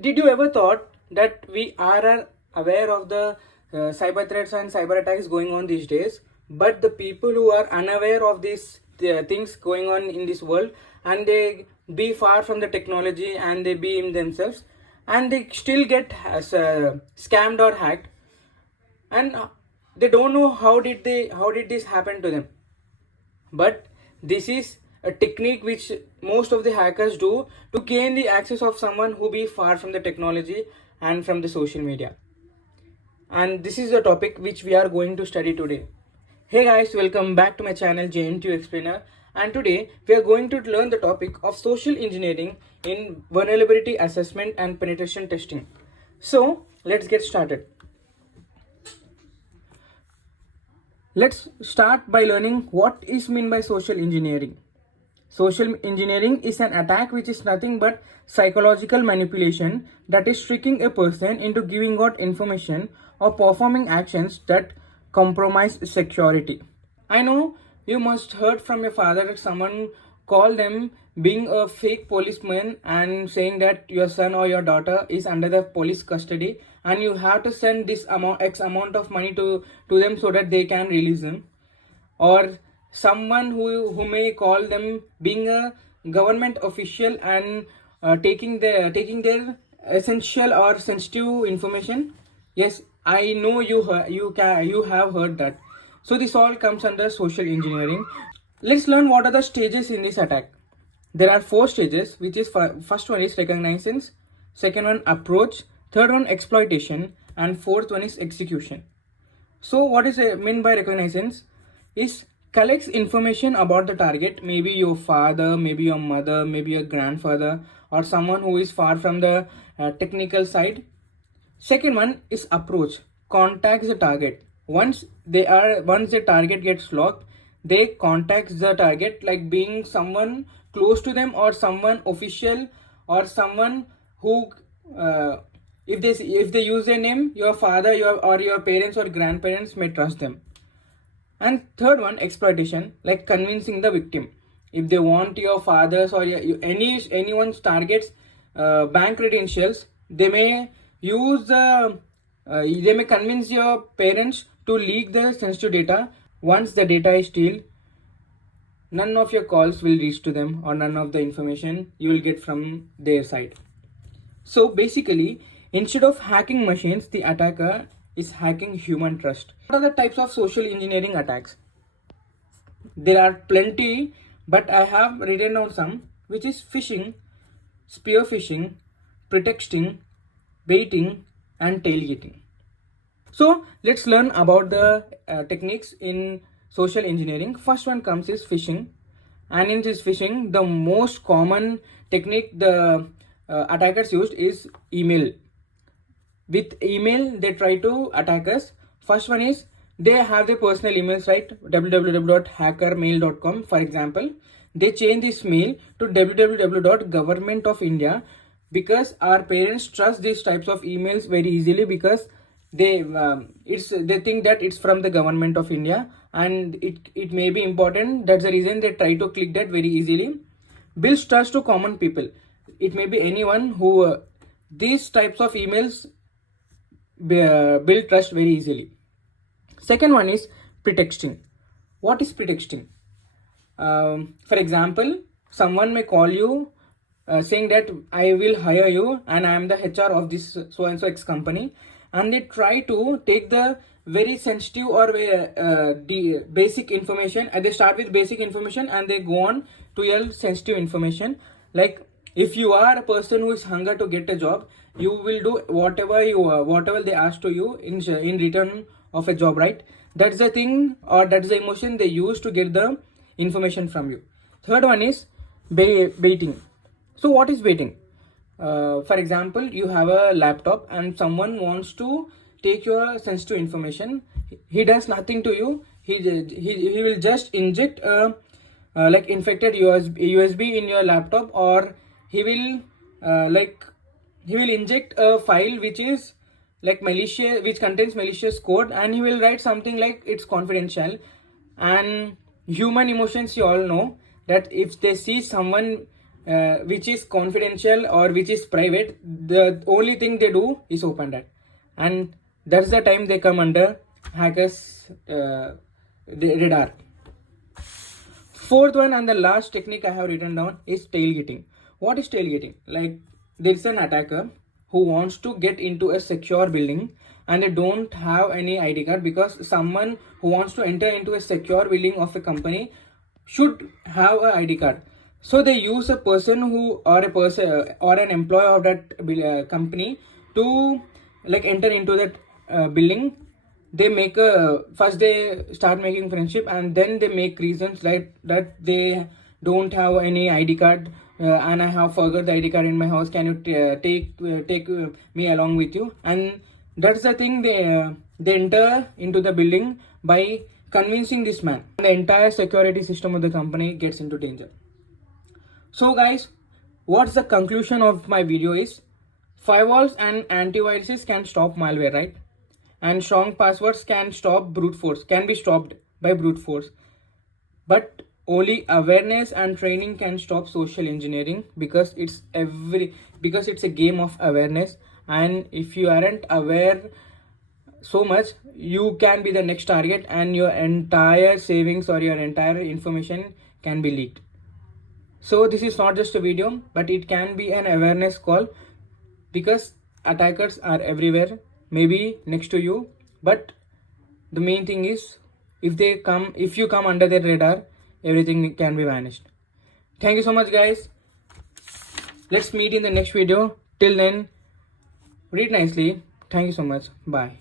Did you ever thought that we are aware of the cyber threats and cyber attacks going on these days, but the people who are unaware of these things going on in this world, and they be far from the technology and they be in themselves, and they still get scammed or hacked, and they don't know how did this happen to them. But this is a technique which most of the hackers do to gain the access of someone who be far from the technology and from the social media. And this is the topic which we are going to study today. Hey guys, welcome back to my channel JNTUH Explainer, and today we are going to learn the topic of social engineering in vulnerability assessment and penetration testing. So let's get started. Let's start by learning what is meant by social engineering. Social engineering is an attack which is nothing but psychological manipulation that is tricking a person into giving out information or performing actions that compromise security. I know you must heard from your father that someone called them being a fake policeman and saying that your son or your daughter is under the police custody and you have to send this x amount of money to them so that they can release them. Or someone who may call them being a government official and taking their essential or sensitive information. Yes, I know you have heard that. So this all comes under social engineering. Let's learn what are the stages in this attack. There are 4 stages, which is first one is reconnaissance, second one approach, third one exploitation, and fourth one is execution. So what is meant by reconnaissance is collects information about the target, maybe your father, maybe your mother, maybe your grandfather, or someone who is far from the technical side. Second one is approach, contacts the target. Once the target gets locked, they contact the target, like being someone close to them or someone official or someone who if they use their name, your father or your parents or grandparents may trust them. And third one, exploitation, like convincing the victim. If they want your father's or anyone's targets bank credentials, they may convince your parents to leak the sensitive data. Once the data is sealed, none of your calls will reach to them, or none of the information you will get from their side. So basically, instead of hacking machines, the attacker is hacking human trust. What are the types of social engineering attacks? There are plenty, but I have written down some, which is phishing, spear phishing, pretexting, baiting, and tailgating. So let's learn about the techniques in social engineering. First one comes is phishing, and in this phishing, the most common technique the attackers used is email. With email, they try to attack us. First one is they have their personal emails, right? www.hackermail.com, for example. They change this mail to www.government-of-India because our parents trust these types of emails very easily because they think that it's from the government of India and it may be important. That's the reason they try to click that very easily. Builds trust to common people. It may be anyone who these types of emails build trust very easily. Second one is pretexting. What is pretexting? For example, someone may call you saying that I will hire you and I am the HR of this so and so X company, and they try to take the very sensitive or the basic information, and they start with basic information and they go on to your sensitive information. Like if you are a person who is hunger to get a job, you will do whatever they ask to you in return of a job, right? That's the thing, or that's the emotion they use to get the information from you. Third one is baiting. So what is baiting? For example, you have a laptop and someone wants to take your sensitive information. He does nothing to you. He will just inject like infected USB in your laptop, or he will inject a file which is like malicious, which contains malicious code, and he will write something like it's confidential. And human emotions, you all know that if they see someone which is confidential or which is private, the only thing they do is open that, and that's the time they come under hackers radar. Fourth one and the last technique I have written down is tailgating. What is tailgating? Like, there's an attacker who wants to get into a secure building and they don't have any ID card, because someone who wants to enter into a secure building of a company should have an ID card. So they use a person who, or a person or an employee of that company to like enter into that building. They make first they start making friendship, and then they make reasons like that they don't have any ID card, and I have forgot the ID card in my house. Can you take me along with you? And that's the thing, they enter into the building by convincing this man. The entire security system of the company gets into danger. So guys, what's the conclusion of my video is, firewalls and antiviruses can stop malware, right? And strong passwords can be stopped by brute force. But only awareness and training can stop social engineering, because it's a game of awareness. And if you aren't aware so much, you can be the next target, and your entire savings or your entire information can be leaked. So this is not just a video, but it can be an awareness call, because attackers are everywhere, maybe next to you. But the main thing is, if you come under their radar, everything can be vanished. Thank you so much guys. Let's meet in the next video. Till then, read nicely. Thank you so much. Bye.